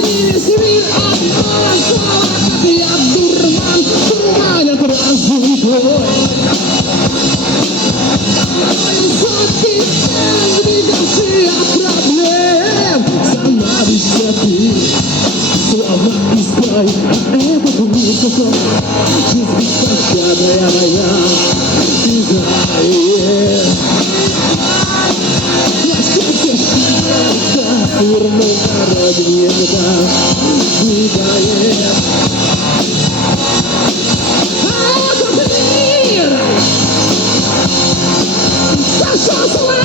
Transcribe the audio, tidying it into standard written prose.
весь мир одно слово, как я дурман, дурманит разум твой. Сотни сбегавшие от проблем, становишься ты, словно искай, а этот мир жизнь беспощадная моя, ты знаешь. На сердце шляется, вернул народ никуда сбегает. А этот мир сошел с ума.